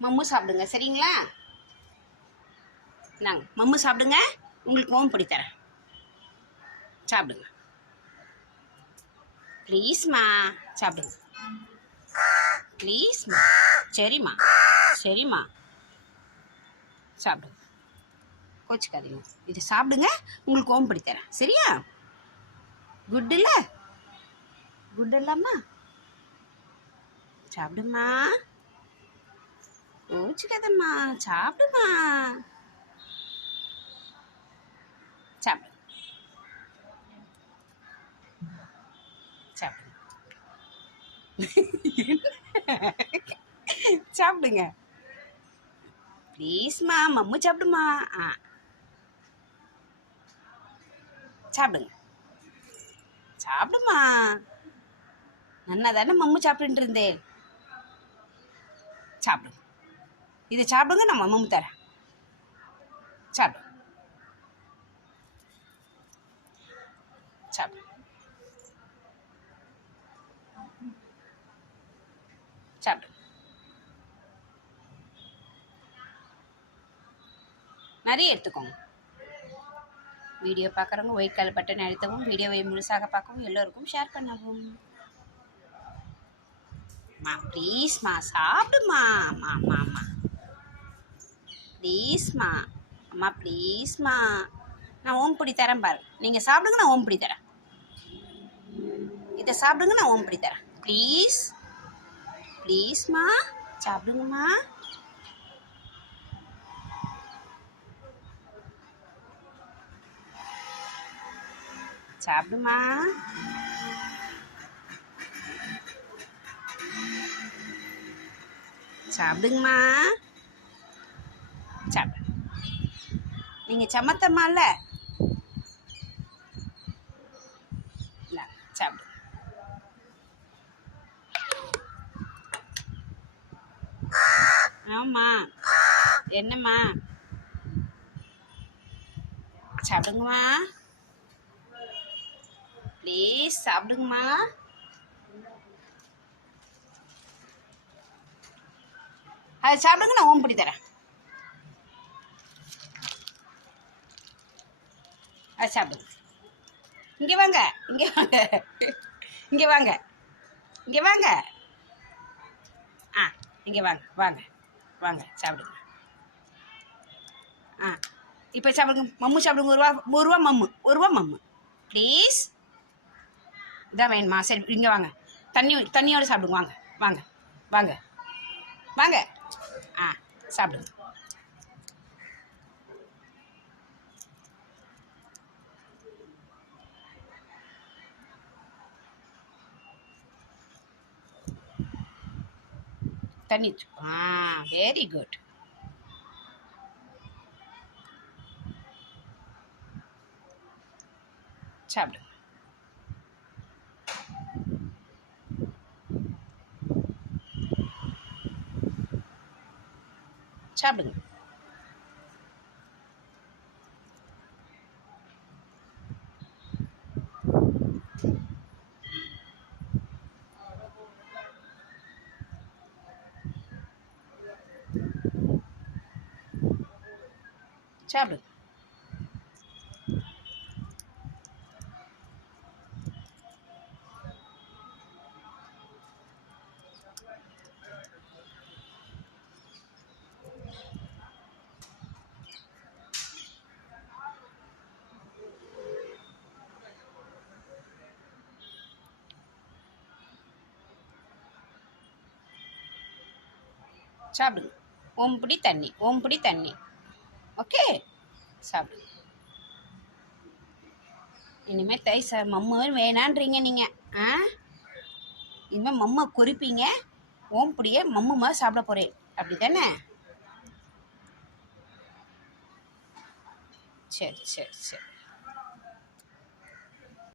மம்மு சாப்பிடுங்க சரிங்களா? நாங்க மம்மு சாப்பிடுங்க உங்களுக்கு ஓம் பிடி தரேன். சாப்பிடுங்க. ப்ளீஸ்மா சாப்பிடுங்க. ப்ளீஸ்மா சரிம்மா சரிம்மா. சாப்பிடுங்க. கோச்சிக்காதீங்க. இது சாப்பிடுங்க உங்களுக்கு ஓம் பிடி தரேன். சரியா? குட் இல்லை? குட் இல்லாமா சாப்பிடுமா கோச்சிக்காதம்மா சாப்பிடுமா? சாப்பிடு. சாப்பிடு. சாப்பிடுங்க. ப்ளீஸ்மா மம்மு சாப்பிடுமா? ஆ. சாப்பிடுங்க. சாப்பிடுமா? நன்னா தானே மம்மு சாப்பிட்டு இருந்தேன் சாப்பிடுங்க. இதை சாப்பிடுங்க நான் மம்மு தரேன். சாப்பிடு. சாப்பிடு. சாப்பிடு. நிறைய எடுத்துக்கோங்க. வீடியோ பார்க்குறவங்க ஒயிட் கலர் பட்டன் அழுத்தவும் வீடியோவை முழுசாக பார்க்கவும் எல்லோருக்கும் ஷேர் பண்ணவும். மா ப்ளீஸ்மா சாப்பிடுமா அம்மா அம்மா அம்மா ப்ளீஸ்மா அம்மா ப்ளீஸ்மா நான் ஓம் பிடி தரேன் பாரு. நீங்கள் சாப்பிடுங்க நான் ஓம் பிடி தரேன். இதை சாப்பிடுங்க நான் ஓம் பிடி தரேன். ப்ளீஸ் ப்ளீஸ்மா சாப்பிடுங்கம்மா சாப்பிடுமா சாப்பிடுங்கம்மா சாப்பிடு. நீங்கள் சமத்தம்மால இல்ல, சாப்பிடு. ஆமா. என்னம்மா? சாப்பிடுங்கம்மா. ப்ளீஸ் சாப்பிடுங்கம்மா. அது சாப்பிடுங்க நான் ஓம் தரேன். அது சாப்பிடுங்க இங்கே வாங்க இங்கே வாங்க. இங்கே வாங்க இங்கே வாங்க. ஆ இங்கே வாங்க வாங்க வாங்க சாப்பிடுங்க. ஆ இப்போ சாப்பிடுங்க. மம்மு சாப்பிடுங்க. ஒரு ரூபா ஒரு ரூபா மம்மு ஒரு ரூபா மம்மு. ப்ளீஸ் இதான் வேணுமா சரி இங்கே வாங்க. தண்ணி தண்ணியோடு சாப்பிடுங்க. வாங்க வாங்க வாங்க வாங்க. ஆ சாப்பிடுங்க. தண்ணி ஆ வெரி குட் சாப்பிடுங்க சாப்பிடுங்க. சாப்பிடுங்க சாப்பிடுங்க ஓம்பிடி தண்ணி ஓம்பிடி தண்ணி. ஓகே சாப்பிடு. இனிமேல் தை சார் மம்மு வேணான்றீங்க நீங்கள் ஆ? இனிமேல் மம்மை குறிப்பீங்க. ஓம்பிடியே மம்மு மாதிரி சாப்பிட போகிறேன் அப்படி தானே சரி சரி சரி.